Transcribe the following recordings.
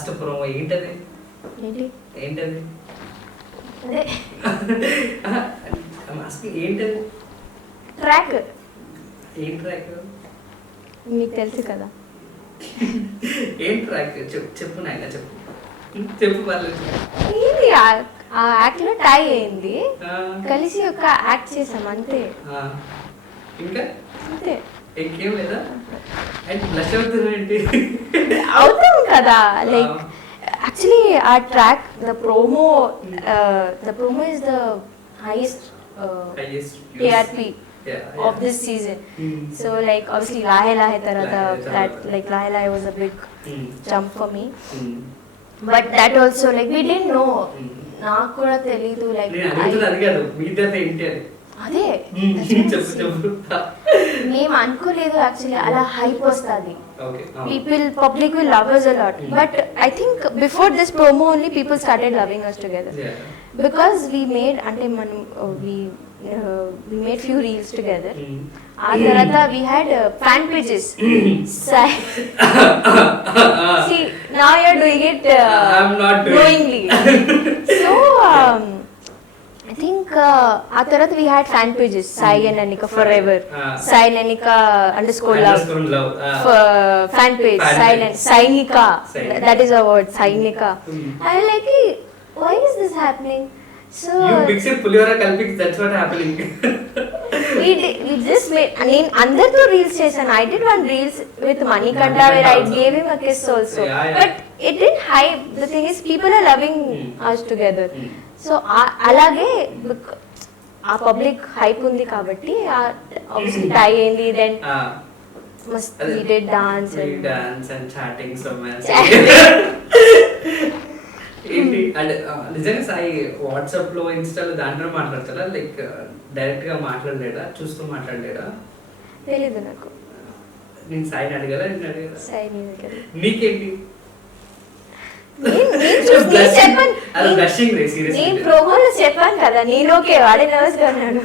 Last promo ఏంటది? ఏంటి ఏంటది? అదే ఏంటది? ట్రాక్ ఏం ట్రాక్? మీకు తెలుసు కదా. ఏం ట్రాక్? చెప్పు నాయన చెప్పు చెప్పు పర్లేదు. ఏంటి ఆ యాక్ట్ లో టై అయింది, కలిసి ఒక యాక్ట్ చేసాం అంతే. ఇంకా అంతే, ఇంకేం లేదా? అండ్ బ్లష్ అవుతుంది ఏంటి? అవుతాం కదా. లైక్ యాక్చువల్లీ ఆ track the promo is the highest TRP of this season. So like obviously Lahe Lahe tarata, that like Lahe Lahe was a big jump for me. But that also like we didn't know. నాకు కూడా తెలీదు. Like అదే మేము అనుకోలేదు actually అలా hype వస్తుంది. Public will love us a lot. But I think before this promo only people started loving us together. Because we made అంటే మనం we made few reels together. ఆ తర్వాత we had fan pages. See, now you're doing it I'm not knowingly. So I think ఆ తర్వాత we had fan pages. Sai and Nanika forever. Sai Nanika _love. Fan page. Sainika. That is a word. Sainika. I like, why is this happening? So you mixed puliyora kalpi, that's what happening. we just made, I mean andartho reels chesanu. I did one reels with Manikanta where I gave him a kiss also. But it didn't hype. The thing is people are loving us together. So alage ఆ public hype ఉంది కాబట్టి obviously tie అయింది. Then must we did dance and chatting so much. ఏంటి అంటే నిజంగా Sai WhatsApp లో ఇన్స్టాలో దాంట్లో మాట్లాడతారా? లైక్ డైరెక్ట్ గా మాట్లాడలేడా? చూస్తూ మాట్లాడలేడా? తెలీదు నాకు. నేను సాయిని అడగాల, నేను అడగాల? సాయి నీకేంటి? నేను ప్రోమోలో చెప్పాను కదా నేను ఓకే, వాడే నర్వస్ గా ఉన్నాడు.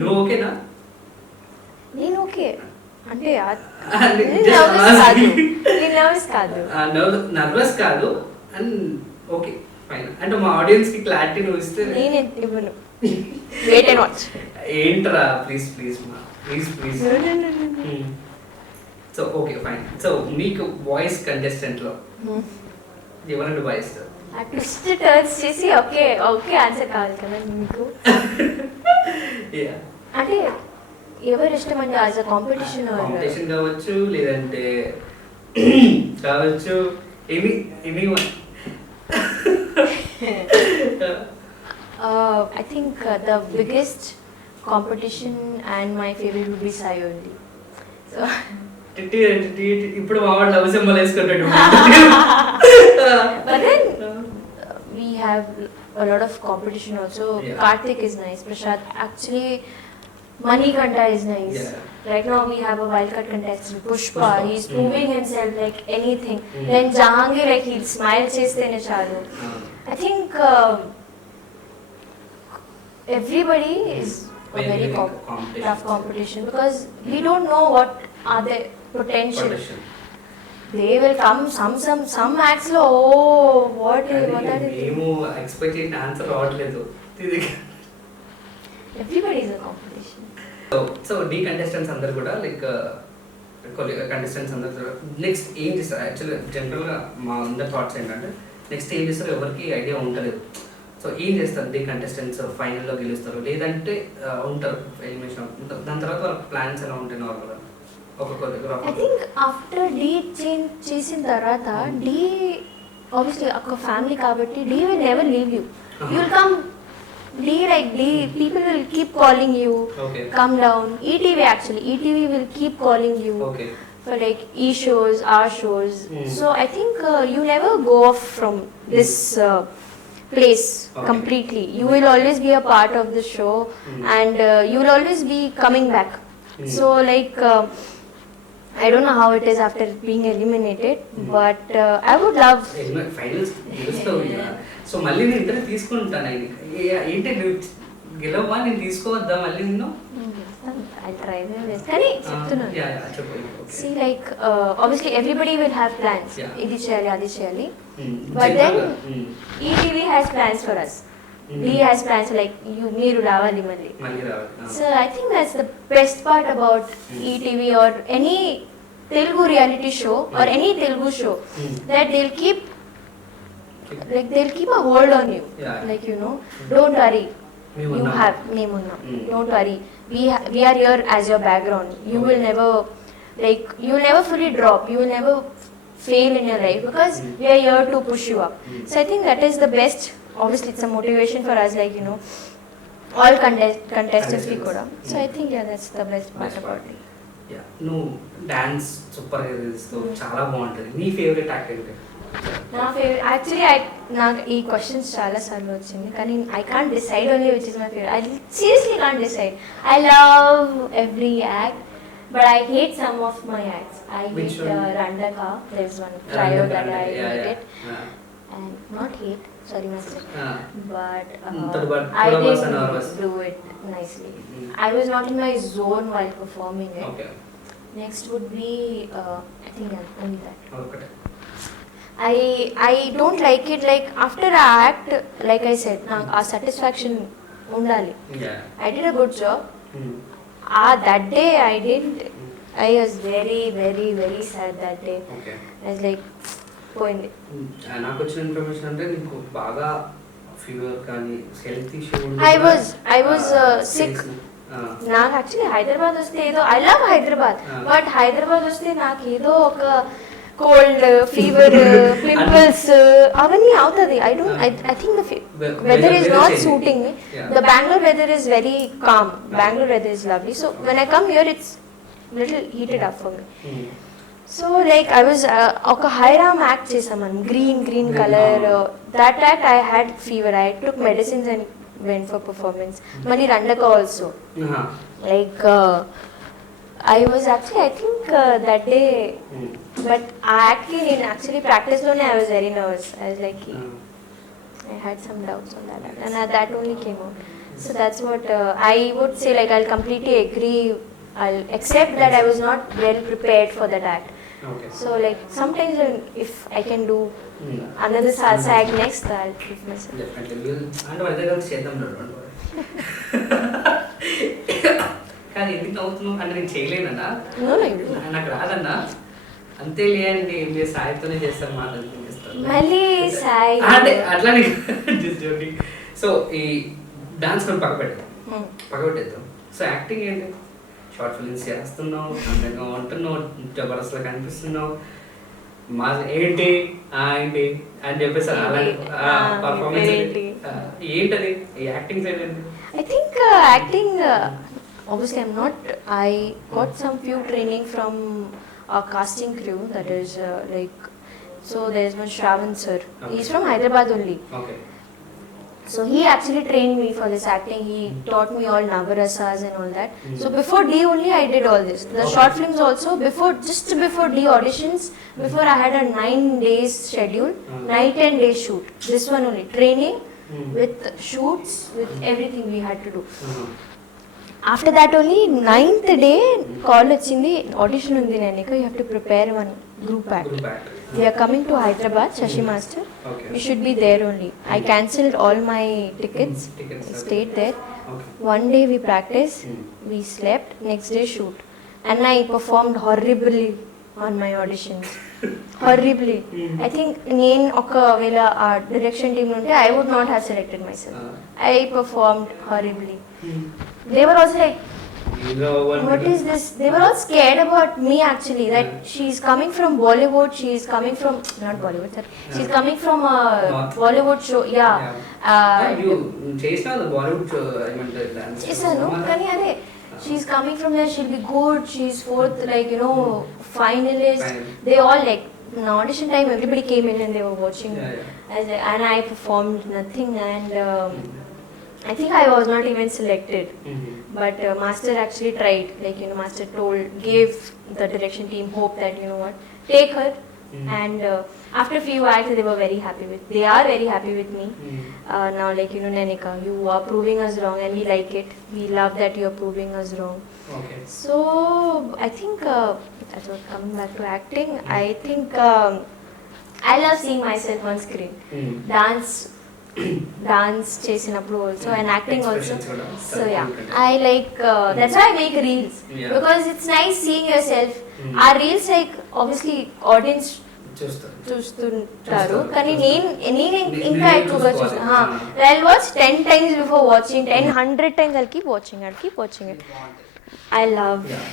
నువ్వు ఓకేనా? నేను ఓకే అంటే నర్వస్ కాదు అండ్ ఓకే ఫైన్. అంటే మా ఆడియన్స్ కి క్లారిటీ నువ్వు ఇస్తే నేను ఇవ్వను. Wait and watch. ఏంట్రా ప్లీజ్ ప్లీజ్ మా please please. So okay fine. So మీకు వాయిస్ కంటెస్టెంట్ లో ఎవరంటే వాయిస్ ఆ ట్విస్ట్ టర్న్స్ చేసి ఓకే ఓకే ఆన్సర్ కావాలి కదా మీకు. అంటే ఎవరు ఇష్టం అంటే యాజ్ అ కాంపిటీషన్ కావచ్చు, లేదంటే కావచ్చు any one. I think the biggest competition and my favorite would be Sai only. So ఇప్పుడు మా వాడు లవ్ సింబల్ వేసుకుంటాడు. But then we have a lot of competition also. Karthik is nice. Prashad actually. Manikanta is nice. Right now we have a wildcard contestant, Pushpa. He's proving himself like anything. Then Jahangir, like he'll smile chestene chalu. I think everybody is a very tough competition because we don't know what are their potential. They will come some acts lo what are they? Emo expect it answer రావట్లేదు. Everybody is a competition. So the contestants అందరు కూడా like contestants అందరు next ఏం చేస్తారు? యాక్చువల్గా జనరల్గా మా అందరి థాట్స్ ఏంటంటే నెక్స్ట్ ఏం చేస్తారో ఎవరికి ఐడియా ఉండలేదు. సో ఏం చేస్తారు డీ కంటెస్టెంట్స్? ఫైనల్లో గెలుస్తారు లేదంటే ఉంటారు ఎలిమినేషన్ ఉంటారు, దాని తర్వాత వాళ్ళ ప్లాన్స్ ఎలా ఉంటాయి నార్మల్గా ఒక్కొక్కరు? I think after the change చేసిన తర్వాత డీ ఆబ్వియస్లీ ఒక ఫ్యామిలీ కాబట్టి they will never leave you. You will come people will keep calling you. Come down. ETV actually, ETV will keep calling you for like shows, our shows. So I think you never go off from this place completely. You will always be a part of the show and you will always be coming back. So like I don't know how it is after being eliminated, but I would love finals so మళ్ళీ నేను interview తీసుకుంటాను. ఏంటి నువ్వు గెలవా, నేను తీసుకోవద్దా మళ్ళీ నిన్ను? I'll try my best. కానీ చెప్తున్నాను. చెప్పు. See, like obviously everybody will have plans. Yeah. ఇది చేయాలి, అది చేయాలి. But then ETV has plans for us. He has plans like మీరు రావాలి మళ్ళీ. So I think that's the best part about ETV or any Telugu reality show or any Telugu show, that they'll keep a hold on you. Like, you know, don't worry. You have memunna. Don't worry. We are here as your background. You will never, like, you will never fully drop. You will never fail in your life because we are here to push you up. So I think that is the best. Obviously it's a motivation for us, like, you know, all contestants we could. So I think that's the best part about it. నువ్వు dance super గా చేస్తావు, చాలా బాగుంటుంది. నీ favourite actor ఏంటి? నా favourite actually నాకు ఈ క్వశ్చన్స్ చాలా సార్లు వచ్చింది, కానీ I can't decide only which is my favourite. I seriously can't decide. I love every act, but I hate some of my acts. I hate Randaka. There's one trio that I hate it. And not hate, sorry master. But I didn't do it nicely. I was not in my zone while performing it. Okay. Next would be I think only that. Okay. I don't like it, like after I act, like I said, our satisfaction undali. Yeah. I did a good job. That day I didn't. I was very, very, very sad that day. Okay. I was like, పోయింది. నాకు వచ్చిన information అంటే నీకు బాగా fever కానీ health issue I was sick. నాకు actually Hyderabad వస్తే ఏదో, I love Hyderabad, but Hyderabad వస్తే నాకు ఏదో ఒక కోల్డ్, ఫీవర్, పింపుల్స్ అవన్నీ అవుతుంది. I think the weather is not suiting me. The Bangalore weather is very calm. Bangalore weather is lovely. So when I come here, it's little heated up for me. So like I was oka Hiram act chesamanu, green color. That act I had fever. I took medicines and went for performance. Mali Randaka also. Like I was actually, I think that day, but actually practice lone I was very nervous. I was like, I had some doubts on that, and that only came out. So that's what I would say. Like I'll completely agree. I'll accept that I was not well prepared for that act. Okay. So like sometimes if I can do another salsa act next, I'll give myself. Definitely. And other girls చేద్దాం don't worry. కానీ ఎందుకు అవుతున్నావు అంటే నేను చేయలేనన్నా. No, you do. నాకు రాదన్నా. అంతే లేండి, మీరు సాయితోనే చేస్తారు, మాట చేస్తారు. మళ్ళీ సాయి. అంటే అట్లానే just joking. సో ఈ డాన్స్ కొని పక్కపెట్టేద్దాం. సో యాక్టింగ్ ఏంటి? షార్ట్ ఫిల్మ్స్ చేస్తున్నావు, అందంగా ఉంటున్నావు, జబర్దస్త్లో కనిపిస్తున్నావు, మా ఏంటి ఏంటి అని చెప్పేసి అలాంటి పర్ఫార్మెన్స్ ఏంటది యాక్టింగ్ సైడ్ ఏంటి? I think acting, obviously I got some few training from our casting crew, that is like, so there's one Shravan sir. Okay. He's from Hyderabad only. Okay. So he actually trained me for this acting. He taught me all Navarasas and all that. So before D only I did all this. The short films also, just before D auditions, before I had a 9 days schedule, 9-10 days shoot. This one only, training with shoots, with everything we had to do. After that only, 9th day call వచ్చింది, audition ఉంది Nanika, you have to prepare one group act. We are coming to Hyderabad, Shashi Master. Okay. We should be there only. I cancelled all my tickets. I stayed there. Okay. One day we practiced, we slept, next day shoot. And I performed horribly on my auditions. Horribly. I think నేను ఒకవేళ ఆ direction team ఉంటే I would not have selected myself. I performed horribly. They were also like, what is this? They were all scared about me actually, that she's coming from Bollywood, she's coming from, not Bollywood, sir. She's coming from a Bollywood show, yeah. You చేసిన Bollywood show, I mean dance. Yes, no, కానీ అదే, she's coming from there, she'll be good, she's fourth, like, you know, finalist. They all like, in audition time everybody came in and they were watching. And I performed nothing, and I think I was not even selected. But Master actually tried, like, you know, Master gave the direction team hope that, you know what, take her, and after few acts they are very happy with me. Now like Nanika, you are proving us wrong and we like it. We love that you are proving us wrong. Okay. So I think that's what, coming back to acting, I think I love seeing myself on screen. Dance చేసినప్పుడు also and acting also. Expressions కూడా So చాలా yeah, బాగుంటాయి. I like that's why I make reels, Yeah. because it's nice seeing yourself. Our reels like obviously audience చూస్తారు. చూస్తుంటారు, చూస్తారు. కానీ నేను ఇంకా నేను ఎక్కువగా చూసుకోవాలి. చూస్తాను. I'll watch 10 times before watching, 100 times I'll keep watching it. I love Yeah.